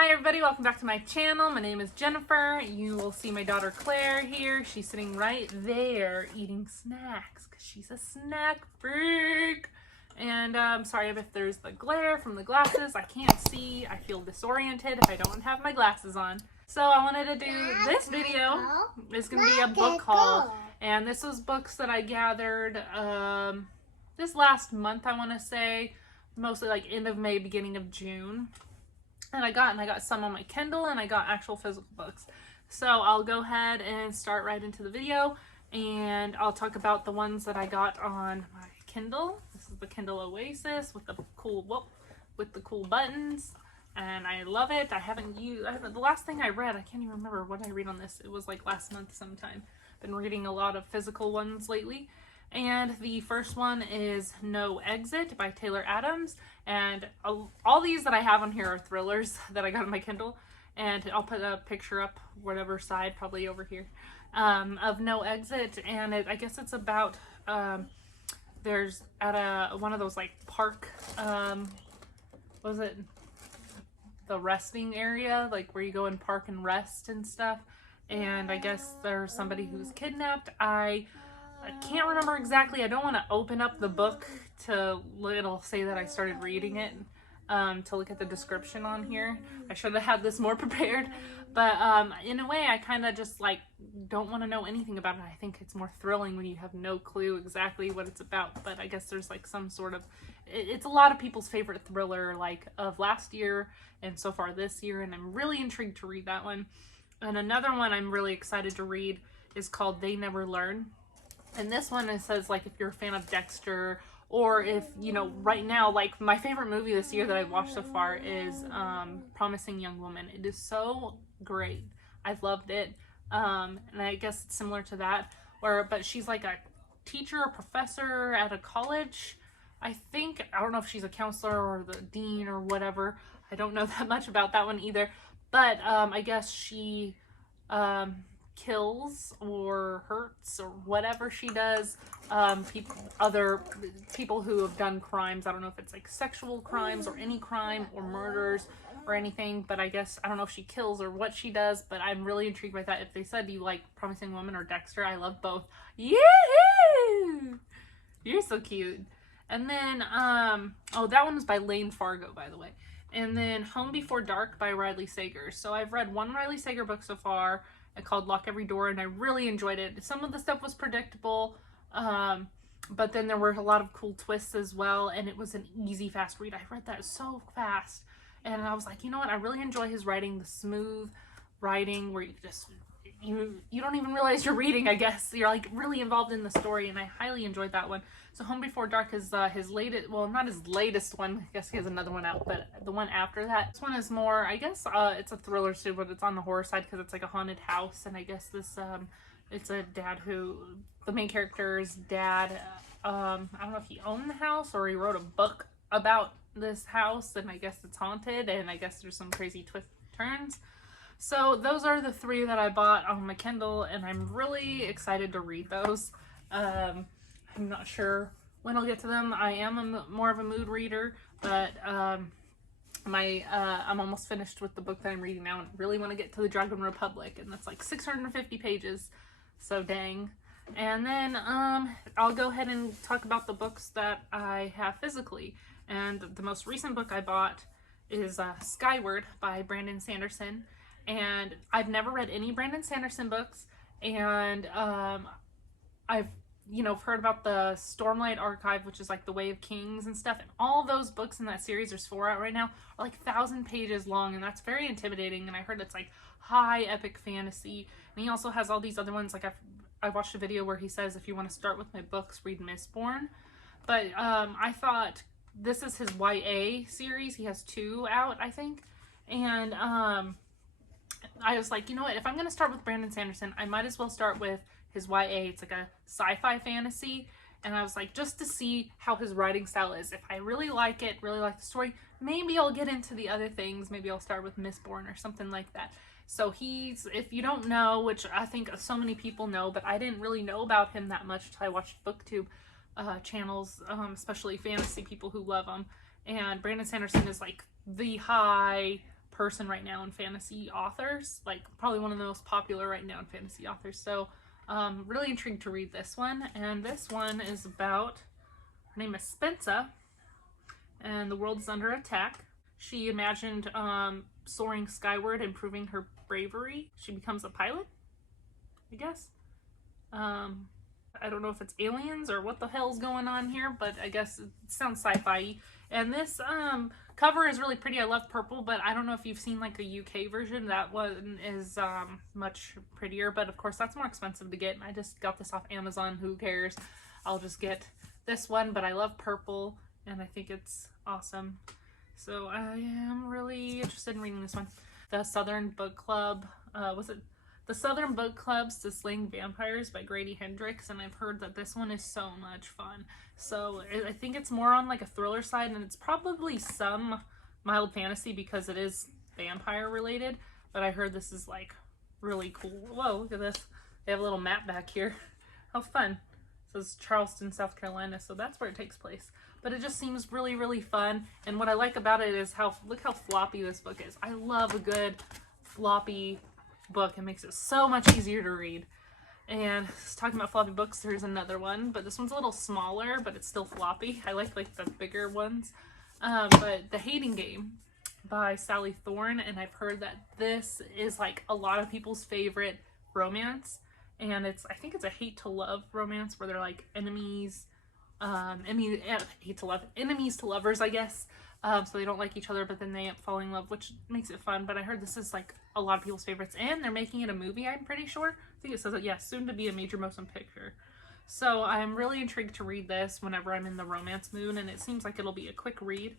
Hi everybody, welcome back to my channel. My name is Jennifer. You will see my daughter Claire here. She's sitting right there eating snacks because she's a snack freak. And I'm sorry if there's the glare from the glasses. I can't see. I feel disoriented if I don't have my glasses on. So I wanted to do this video. It's going to be a book haul. And this was books that I gathered this last month, I want to say. Mostly like end of May, beginning of June. And I got some on my Kindle, and I got actual physical books. So I'll go ahead and start right into the video, and I'll talk about the ones that I got on my Kindle. This is the Kindle Oasis with the cool buttons, and I love it. The last thing I read, I can't even remember what I read on this. It was like last month sometime. Been reading a lot of physical ones lately. And the first one is No Exit by Taylor Adams. And all these that I have on here are thrillers that I got on my Kindle. And I'll put a picture up, whatever side, probably over here, of No Exit. And I guess it's about, there's at one of those like park, what was it? The resting area, like where you go and park and rest and stuff. And I guess there's somebody who's kidnapped. I can't remember exactly. I don't want to open up the book it'll say that I started reading it to look at the description on here. I should have had this more prepared. But in a way, I kind of just like don't want to know anything about it. I think it's more thrilling when you have no clue exactly what it's about. But I guess there's like some sort of, it's a lot of people's favorite thriller like of last year and so far this year. And I'm really intrigued to read that one. And another one I'm really excited to read is called They Never Learn. And this one, it says, like, if you're a fan of Dexter, or if, you know, right now, like, my favorite movie this year that I've watched so far is Promising Young Woman. It is so great. I've loved it. And I guess it's similar to that. But she's, like, a teacher or professor at a college, I think. I don't know if she's a counselor or the dean or whatever. I don't know that much about that one either. But I guess she kills or hurts or whatever she does other people who have done crimes. I don't know if it's like sexual crimes or any crime or murders or anything, but I guess I don't know if she kills or what she does, but I'm really intrigued by that. If they said you like Promising Woman or Dexter, I love both. Yee-hoo! You're so cute. And then oh, that one was by Lane Fargo, by the way. And then Home Before Dark by Riley Sager. So I've read one Riley Sager book so far called Lock Every Door, and I really enjoyed it. Some of the stuff was predictable, but then there were a lot of cool twists as well, and it was an easy, fast read. I read that so fast, and I was like, you know what? I really enjoy his writing, the smooth writing where you don't even realize you're reading, I guess. You're like really involved in the story, and I highly enjoyed that one. So Home Before Dark is his latest, well, not his latest one. I guess he has another one out, but the one after that. This one is more, I guess it's a thriller too, but it's on the horror side because it's like a haunted house. And I guess this, it's a dad the main character's dad, I don't know if he owned the house or he wrote a book about this house, and I guess it's haunted, and I guess there's some crazy twists and turns. So those are the three that I bought on my Kindle, and I'm really excited to read those. I'm not sure when I'll get to them. I am more of a mood reader, but I'm almost finished with the book that I'm reading now, and really want to get to the Dragon Republic, and that's like 650 pages, so dang. And then I'll go ahead and talk about the books that I have physically. And the most recent book I bought is Skyward by Brandon Sanderson. And I've never read any Brandon Sanderson books, and I've heard about the Stormlight Archive, which is like the Way of Kings and stuff, and all those books in that series, there's 4 out right now, are like 1,000 pages long, and that's very intimidating. And I heard it's like high epic fantasy, and he also has all these other ones. Like I watched a video where he says, if you want to start with my books, read Mistborn. But I thought this is his YA series. He has 2 out, I think, and I was like, you know what, if I'm going to start with Brandon Sanderson, I might as well start with his YA. It's like a sci-fi fantasy, and I was like, just to see how his writing style is. If I really like it, really like the story, maybe I'll get into the other things. Maybe I'll start with Mistborn or something like that. So if you don't know, which I think so many people know, but I didn't really know about him that much until I watched BookTube channels, especially fantasy people who love him. And Brandon Sanderson is like the high person right now in fantasy authors, like probably one of the most popular right now in fantasy authors. So really intrigued to read this one. And this one is about, her name is Spensa, and the world is under attack. She imagined soaring skyward and proving her bravery. She becomes a pilot, I guess. I don't know if it's aliens or what the hell's going on here, but I guess it sounds sci-fi. And this cover is really pretty. I love purple, but I don't know if you've seen like a UK version. That one is much prettier, but of course that's more expensive to get. And I just got this off Amazon. Who cares? I'll just get this one, but I love purple and I think it's awesome. So I am really interested in reading this one. The Southern Book Club, was it The Southern Book Club's To Slaying Vampires by Grady Hendrix, and I've heard that this one is so much fun. So I think it's more on like a thriller side, and it's probably some mild fantasy because it is vampire related, but I heard this is like really cool. Whoa, look at this. They have a little map back here. How fun. So it's Charleston, South Carolina, so that's where it takes place. But it just seems really, really fun, and what I like about it is look how floppy this book is. I love a good floppy book. It makes it so much easier to read. And talking about floppy books, there's another one, but this one's a little smaller, but it's still floppy. I like the bigger ones. But The Hating Game by Sally Thorne, and I've heard that this is like a lot of people's favorite romance, and I think it's a hate to love romance where they're like enemies to lovers, I guess. So they don't like each other, but then they end up falling in love, which makes it fun. But I heard this is like a lot of people's favorites, and they're making it a movie, I'm pretty sure. I think it says that, yeah, soon to be a major motion picture. So I'm really intrigued to read this whenever I'm in the romance mood, and it seems like it'll be a quick read.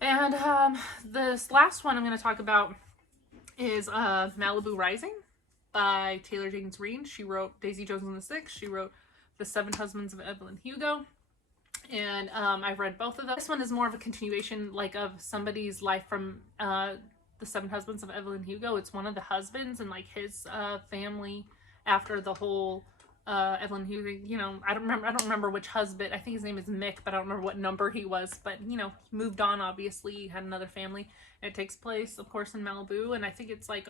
And this last one I'm going to talk about is Malibu Rising by Taylor Jenkins Reid. She wrote Daisy Jones and the Six. She wrote The Seven Husbands of Evelyn Hugo. And I've read both of those. This one is more of a continuation like of somebody's life from The Seven Husbands of Evelyn Hugo. It's one of the husbands and like his family after the whole Evelyn Hugo, you know, I don't remember which husband. I think his name is Mick, but I don't remember what number he was. But you know, he moved on, obviously, had another family. And it takes place, of course, in Malibu, and I think it's like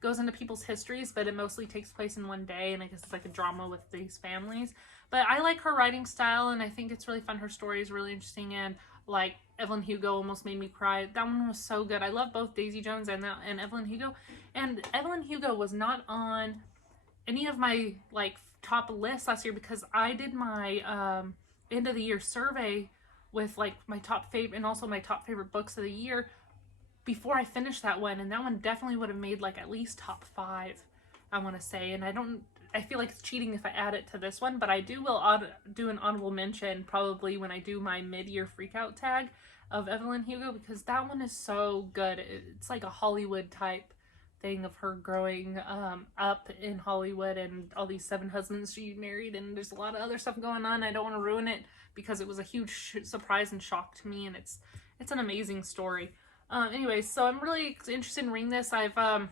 goes into people's histories, but it mostly takes place in one day, and I guess it's like a drama with these families. But I like her writing style, and I think it's really fun. Her story is really interesting, and like Evelyn Hugo almost made me cry. That one was so good. I love both Daisy Jones and Evelyn Hugo. And Evelyn Hugo was not on any of my like top lists last year because I did my end of the year survey with like my top favorite and also my top favorite books of the year before I finished that one, and that one definitely would have made like at least top 5, I want to say. And I feel like it's cheating if I add it to this one, but I will do an honorable mention probably when I do my mid-year freakout tag of Evelyn Hugo, because that one is so good. It's like a Hollywood type thing of her growing up in Hollywood and all these 7 husbands she married, and there's a lot of other stuff going on. I don't want to ruin it because it was a huge surprise and shock to me, and it's an amazing story. Anyways, so I'm really interested in reading this. I've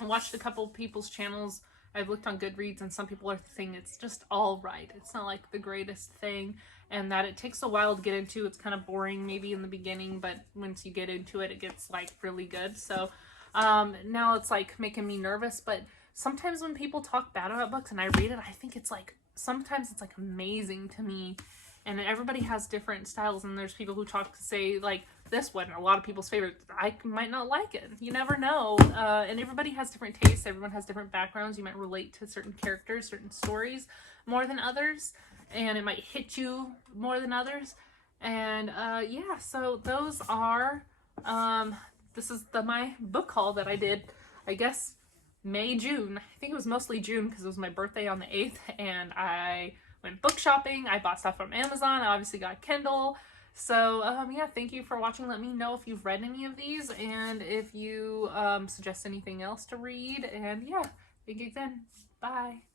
watched a couple people's channels. I've looked on Goodreads, and some people are saying it's just all right. It's not like the greatest thing, and that it takes a while to get into. It's kind of boring maybe in the beginning, but once you get into it, it gets like really good. So now it's like making me nervous, but sometimes when people talk bad about books and I read it, I think it's like, sometimes it's like amazing to me. And everybody has different styles, and there's people who say like this one, a lot of people's favorite, I might not like it. You never know. And everybody has different tastes. Everyone has different backgrounds. You might relate to certain characters, certain stories more than others, and it might hit you more than others. And yeah, so those are this is my book haul that I did, I guess May, June. I think it was mostly June because it was my birthday on the 8th, and I went book shopping. I bought stuff from Amazon. I obviously got Kindle. So yeah, thank you for watching. Let me know if you've read any of these, and if you suggest anything else to read. And yeah, thank you again. Bye.